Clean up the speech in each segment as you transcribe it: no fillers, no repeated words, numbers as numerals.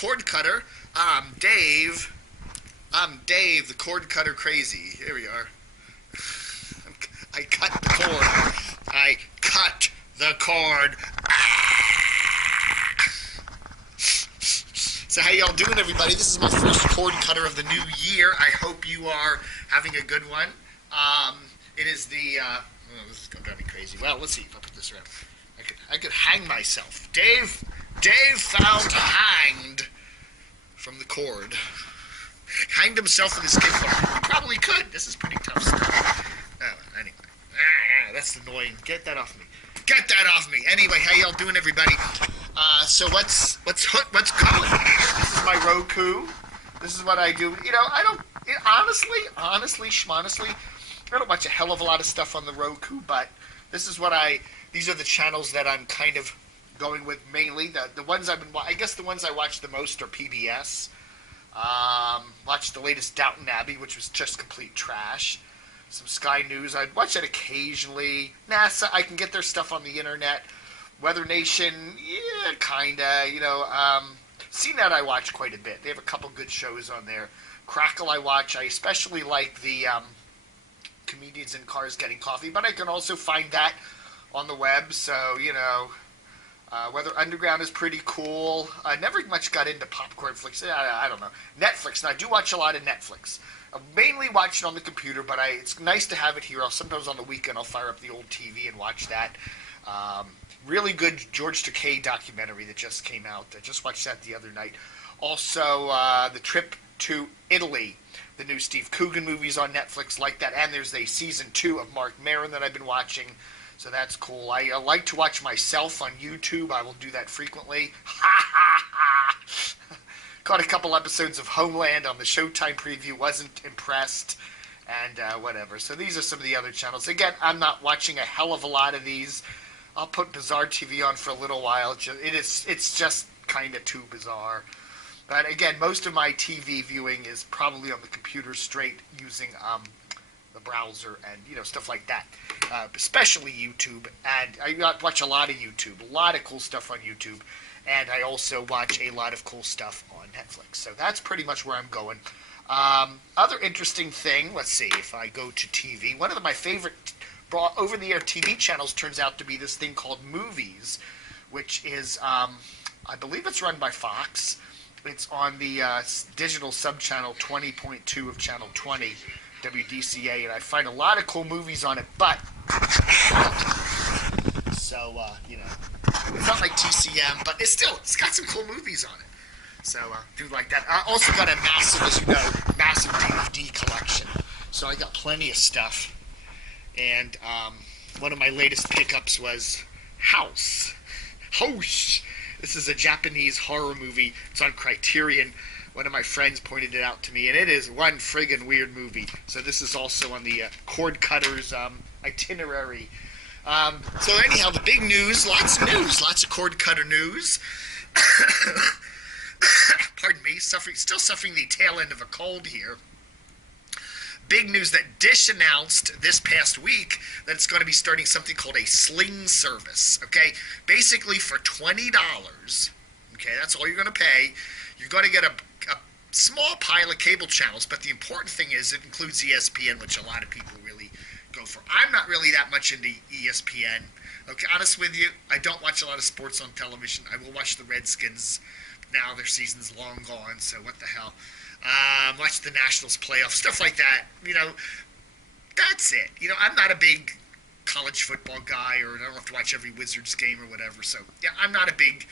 Cord Cutter. I'm Dave. I'm Dave, the Cord Cutter Crazy. Here we are. I cut the cord. I cut the cord. So how y'all doing, everybody? This is my first cord cutter of the new year. I hope you are having a good one. It is the... oh, this is going to drive me crazy. Well, let's see if I put this around. I could hang myself. Dave found hanged from the cord. Hanged himself with his skin cord. He probably could. This is pretty tough stuff. Oh, anyway. That's annoying. Get that off me. Get that off me. Anyway, how y'all doing, everybody? So what's going? This is my Roku. This is what I do. You know, I don't... honestly, I don't watch a hell of a lot of stuff on the Roku, but this is what these are the channels that I'm kind of going with mainly. The ones I guess the ones I watch the most are PBS. Watched the latest Downton Abbey, which was just complete trash. Some Sky News. I'd watch that occasionally. NASA, I can get their stuff on the internet. Weather Nation, yeah, kinda. You know, CNET I watch quite a bit. They have a couple good shows on there. Crackle I watch. I especially like the Comedians in Cars Getting Coffee, but I can also find that on the web. So, you know, Weather Underground is pretty cool. I never much got into popcorn flicks. I don't know. Netflix, and I do watch a lot of Netflix. I mainly watch it on the computer, but it's nice to have it here. Sometimes on the weekend I'll fire up the old TV and watch that. Really good George Takei documentary that just came out. I just watched that the other night. Also, The Trip to Italy, the new Steve Coogan movies on Netflix, like that. And there's a season 2 of Mark Maron that I've been watching. So that's cool. I like to watch myself on YouTube. I will do that frequently. Caught a couple episodes of Homeland on the Showtime preview. Wasn't impressed. And whatever. So these are some of the other channels. Again, I'm not watching a hell of a lot of these. I'll put Bizarre TV on for a little while. It's just kind of too bizarre. But again, most of my TV viewing is probably on the computer straight using the browser and, you know, stuff like that. Especially YouTube. And I watch a lot of YouTube. A lot of cool stuff on YouTube. And I also watch a lot of cool stuff on Netflix. So that's pretty much where I'm going. Other interesting thing, let's see, if I go to TV, one of my favorite over-the-air TV channels turns out to be this thing called Movies, which is, I believe it's run by Fox. It's on the digital sub-channel 20.2 of Channel 20, WDCA, and I find a lot of cool movies on it, but, so, you know, it's not like TCM, but it's got some cool movies on it. So, do like that. I also got a massive, as you know, massive DVD collection, so I got plenty of stuff. And one of my latest pickups was House. This is a Japanese horror movie. It's on Criterion. One of my friends pointed it out to me, and it is one friggin' weird movie. So this is also on the Cord Cutter's itinerary. So anyhow, the big news, lots of Cord Cutter news. Pardon me, still suffering the tail end of a cold here. Big news that Dish announced this past week that it's going to be starting something called a Sling service, okay? Basically for $20, okay, that's all you're going to pay. You're going to get a small pile of cable channels, but the important thing is it includes ESPN, which a lot of people really go for. I'm not really that much into ESPN. Okay, honest with you, I don't watch a lot of sports on television. I will watch the Redskins. Now their season's long gone, so what the hell. Watch the Nationals playoffs, stuff like that. You know, that's it. You know, I'm not a big college football guy, or I don't have to watch every Wizards game or whatever. So, yeah, I'm not a big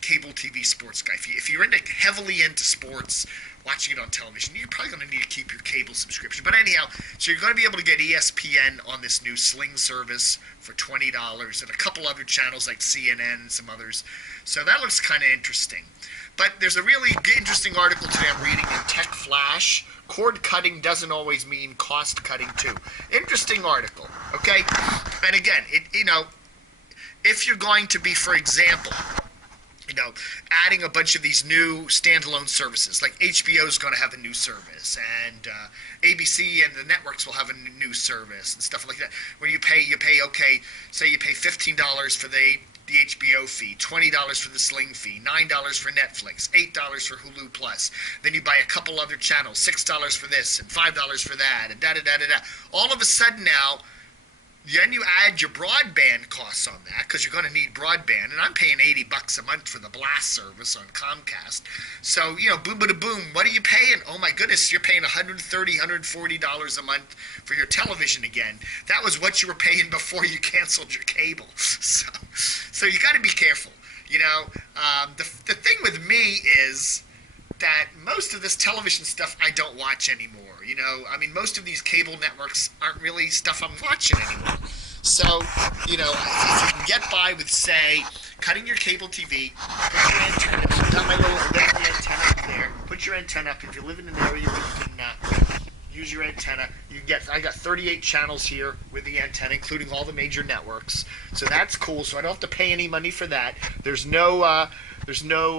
cable TV sports guy. If you're heavily into sports, watching it on television, you're probably going to need to keep your cable subscription. But anyhow, so you're going to be able to get ESPN on this new Sling service for $20 and a couple other channels like CNN and some others. So that looks kind of interesting. But there's a really interesting article today I'm reading in Tech Flash. Cord cutting doesn't always mean cost cutting too. Interesting article, okay? And again, you know, if you're going to be, for example, you know, adding a bunch of these new standalone services, like HBO is going to have a new service, and ABC and the networks will have a new service and stuff like that. When you pay, okay, say you pay $15 for the the HBO fee, $20 for the Sling fee, $9 for Netflix, $8 for Hulu Plus. Then you buy a couple other channels, $6 for this and $5 for that, and da-da-da-da-da. All of a sudden now, then you add your broadband costs on that, because you're going to need broadband, and I'm paying $80 a month for the blast service on Comcast. So, boom, bada boom, what are you paying? Oh my goodness, you're paying $130, $140 a month for your television again. That was what you were paying before you canceled your cable. So you got to be careful. The thing with me is that most of this television stuff I don't watch anymore. Most of these cable networks aren't really stuff I'm watching anymore. So, if you can get by with, say, cutting your cable TV, put your antenna, I've got my little antenna up there, put your antenna up. If you live in an area where you can use your antenna, I got 38 channels here with the antenna, including all the major networks. So that's cool. So I don't have to pay any money for that. There's no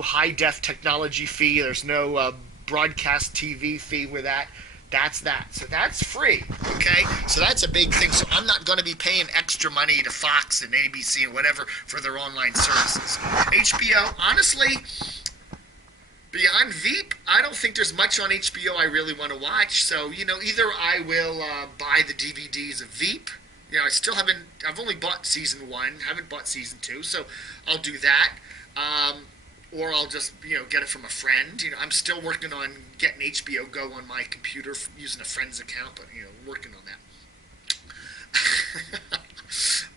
high-def technology fee. There's no broadcast TV fee with that. That's that. So that's free, okay? So that's a big thing. So I'm not going to be paying extra money to Fox and ABC and whatever for their online services. HBO, honestly, beyond Veep, I don't think there's much on HBO I really want to watch. So, either I will buy the DVDs of Veep. I've only bought season 1, haven't bought season 2, so I'll do that. Or I'll just, get it from a friend. I'm still working on getting HBO Go on my computer using a friend's account, but, working on that.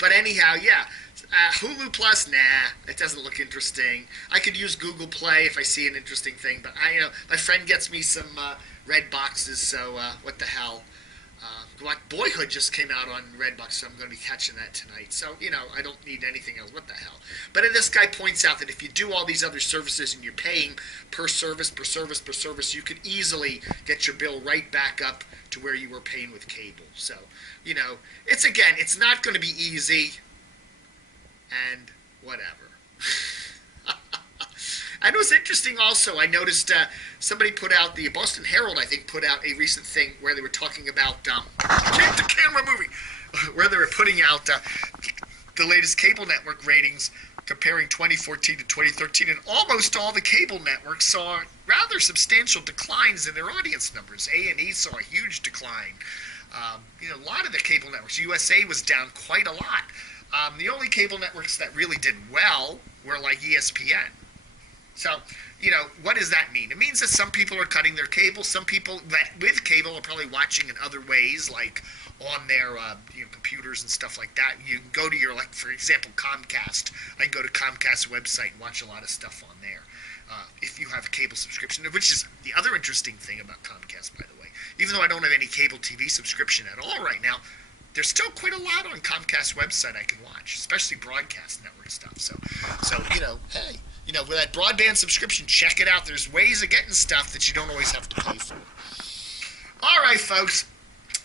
But anyhow, yeah. Hulu Plus, nah, it doesn't look interesting. I could use Google Play if I see an interesting thing, but my friend gets me some red boxes, so what the hell. Boyhood just came out on Redbox, so I'm going to be catching that tonight. So, I don't need anything else. What the hell? But this guy points out that if you do all these other services and you're paying per service, you could easily get your bill right back up to where you were paying with cable. So, it's not going to be easy and whatever. And it was interesting also, I noticed somebody put out, the Boston Herald, I think, put out a recent thing where they were talking about, the camera movie, where they were putting out the latest cable network ratings comparing 2014 to 2013, and almost all the cable networks saw rather substantial declines in their audience numbers. A&E saw a huge decline. A lot of the cable networks, USA was down quite a lot. The only cable networks that really did well were like ESPN. So, what does that mean? It means that some people are cutting their cable. Some people that with cable are probably watching in other ways, like on their computers and stuff like that. You can go to your, for example, Comcast. I can go to Comcast's website and watch a lot of stuff on there. If you have a cable subscription, which is the other interesting thing about Comcast, by the way. Even though I don't have any cable TV subscription at all right now, there's still quite a lot on Comcast's website I can watch, especially broadcast network stuff. So hey. With that broadband subscription, check it out. There's ways of getting stuff that you don't always have to pay for. All right, folks.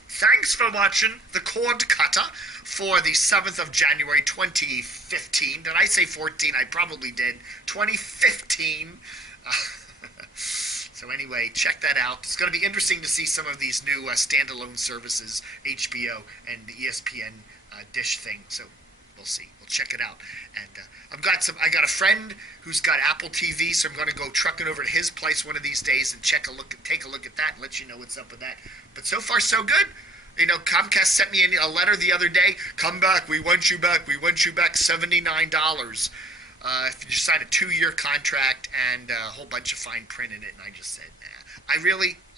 Thanks for watching the Cord Cutter for the 7th of January, 2015. Did I say 14? I probably did. 2015. So anyway, check that out. It's going to be interesting to see some of these new standalone services, HBO and the ESPN dish thing. So we'll see. We'll check it out. And I got a friend who's got Apple TV, so I'm going to go trucking over to his place one of these days and take a look at that and let you know what's up with that. But so far, so good. Comcast sent me a letter the other day. Come back. We want you back. We want you back $79. If you sign a 2-year contract and a whole bunch of fine print in it. And I just said, nah.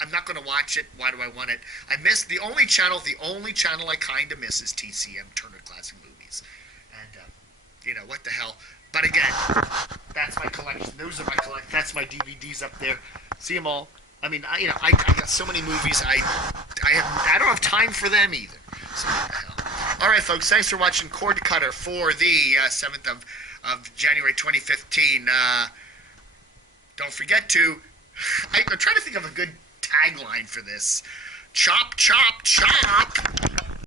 I'm not going to watch it. Why do I want it? I miss the only channel I kind of miss is TCM, Turner Classic Movies. And, what the hell. But again, that's my collection. Those are my collection. That's my DVDs up there. See them all. I got so many movies. I don't have time for them either. So what the hell. All right, folks. Thanks for watching Cord Cutter for the 7th of January 2015. Don't forget to. I'm trying to think of a good tagline for this. Chop, chop, chop.